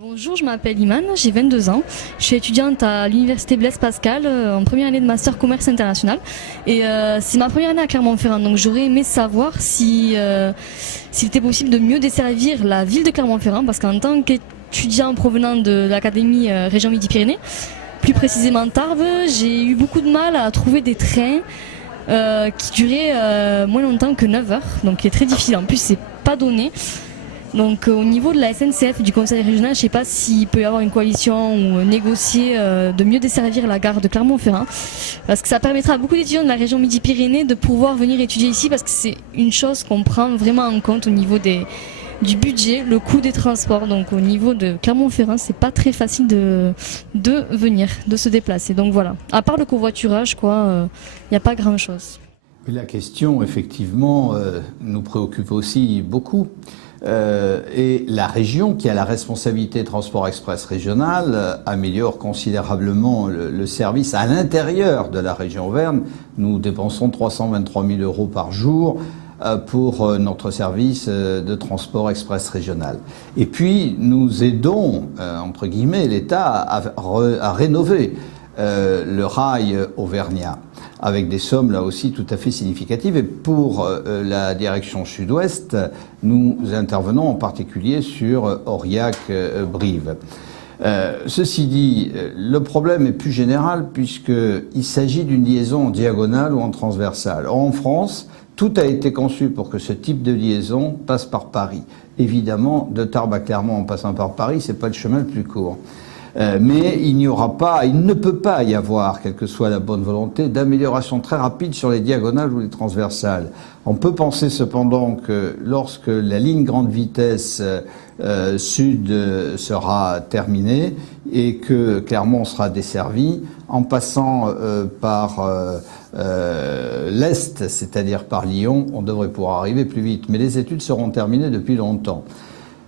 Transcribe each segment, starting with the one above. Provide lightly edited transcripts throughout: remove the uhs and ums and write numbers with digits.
Bonjour, je m'appelle Imane, j'ai 22 ans. Je suis étudiante à l'université Blaise Pascal en première année de master commerce international. Et c'est ma première année à Clermont-Ferrand, donc j'aurais aimé savoir s'il était possible de mieux desservir la ville de Clermont-Ferrand, parce qu'en tant qu'étudiant provenant de l'académie région Midi-Pyrénées, plus précisément Tarbes, j'ai eu beaucoup de mal à trouver des trains qui duraient moins longtemps que 9 heures, donc qui est très difficile. En plus, c'est pas donné. Donc au niveau de la SNCF et du conseil régional, je ne sais pas s'il peut y avoir une coalition ou négocier de mieux desservir la gare de Clermont-Ferrand, parce que ça permettra à beaucoup d'étudiants de la région Midi-Pyrénées de pouvoir venir étudier ici, parce que c'est une chose qu'on prend vraiment en compte au niveau du budget, le coût des transports. Donc au niveau de Clermont-Ferrand, c'est pas très facile de venir, de se déplacer. Donc voilà, à part le covoiturage, il n'y a pas grand-chose. La question, effectivement, nous préoccupe aussi beaucoup. Et la région, qui a la responsabilité transport express régional, améliore considérablement le service à l'intérieur de la région Auvergne. Nous dépensons 323 000 € par jour pour notre service de transport express régional. Et puis, nous aidons, entre guillemets, l'État à rénover le rail auvergnat, avec des sommes là aussi tout à fait significatives. Et pour la direction sud-ouest, nous intervenons en particulier sur Aurillac-Brive. Ceci dit, le problème est plus général puisqu'il s'agit d'une liaison en diagonale ou en transversale. En France, tout a été conçu pour que ce type de liaison passe par Paris. Évidemment, de Tarbes à Clermont en passant par Paris, c'est pas le chemin le plus court. Mais il ne peut pas y avoir, quelle que soit la bonne volonté, d'amélioration très rapide sur les diagonales ou les transversales. On peut penser cependant que lorsque la ligne grande vitesse sud sera terminée et que Clermont sera desservi, en passant par l'Est, c'est-à-dire par Lyon, on devrait pouvoir arriver plus vite. Mais les études seront terminées depuis longtemps.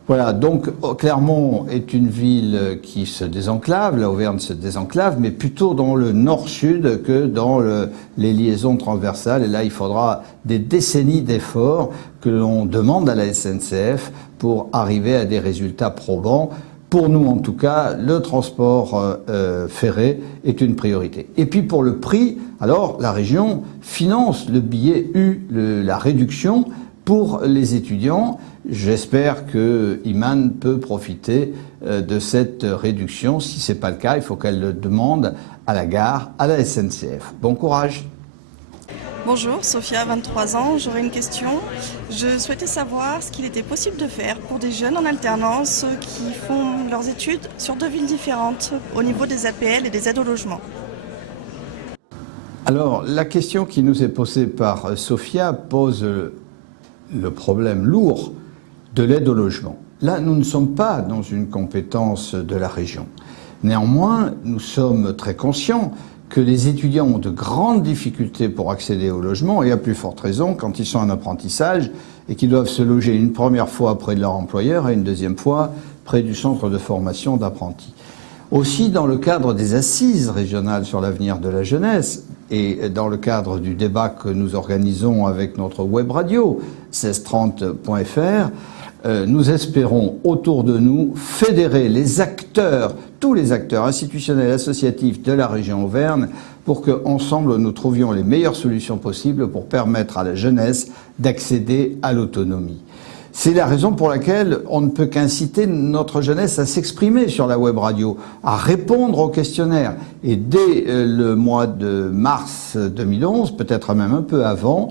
Voilà, donc Clermont est une ville qui se désenclave, la Auvergne se désenclave, mais plutôt dans le nord-sud que dans les liaisons transversales. Et là, il faudra des décennies d'efforts que l'on demande à la SNCF pour arriver à des résultats probants. Pour nous, en tout cas, le transport ferré est une priorité. Et puis pour le prix, alors la région finance le billet U, la réduction pour les étudiants. J'espère que Imane peut profiter de cette réduction. Si ce n'est pas le cas, il faut qu'elle le demande à la gare, à la SNCF. Bon courage. Bonjour, Sophia, 23 ans. J'aurais une question. Je souhaitais savoir ce qu'il était possible de faire pour des jeunes en alternance qui font leurs études sur deux villes différentes au niveau des APL et des aides au logement. Alors, la question qui nous est posée par Sophia pose le problème lourd de l'aide au logement. Là, nous ne sommes pas dans une compétence de la région. Néanmoins, nous sommes très conscients que les étudiants ont de grandes difficultés pour accéder au logement, et à plus forte raison quand ils sont en apprentissage et qu'ils doivent se loger une première fois près de leur employeur et une deuxième fois près du centre de formation d'apprentis. Aussi, dans le cadre des assises régionales sur l'avenir de la jeunesse et dans le cadre du débat que nous organisons avec notre web radio 1630.fr, nous espérons autour de nous fédérer les acteurs, tous les acteurs institutionnels et associatifs de la région Auvergne pour qu'ensemble nous trouvions les meilleures solutions possibles pour permettre à la jeunesse d'accéder à l'autonomie. C'est la raison pour laquelle on ne peut qu'inciter notre jeunesse à s'exprimer sur la web radio, à répondre aux questionnaires. Et dès le mois de mars 2011, peut-être même un peu avant,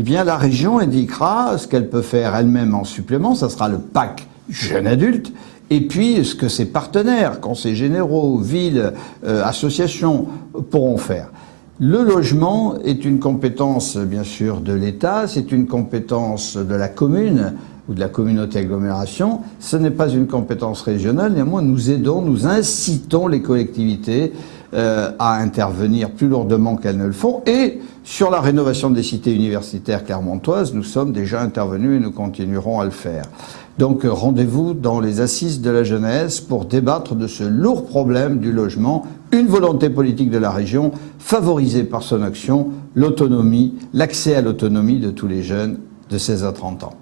eh bien, la région indiquera ce qu'elle peut faire elle-même en supplément. Ça sera le PAC jeune adulte. Et puis, ce que ses partenaires, conseils généraux, villes, associations pourront faire. Le logement est une compétence, bien sûr, de l'État. C'est une compétence de la commune ou de la communauté agglomération. Ce n'est pas une compétence régionale. Néanmoins, nous aidons, nous incitons les collectivités à intervenir plus lourdement qu'elles ne le font. Et sur la rénovation des cités universitaires clermontoises, nous sommes déjà intervenus et nous continuerons à le faire. Donc rendez-vous dans les assises de la jeunesse pour débattre de ce lourd problème du logement, une volonté politique de la région favorisée par son action, l'autonomie, l'accès à l'autonomie de tous les jeunes de 16 à 30 ans.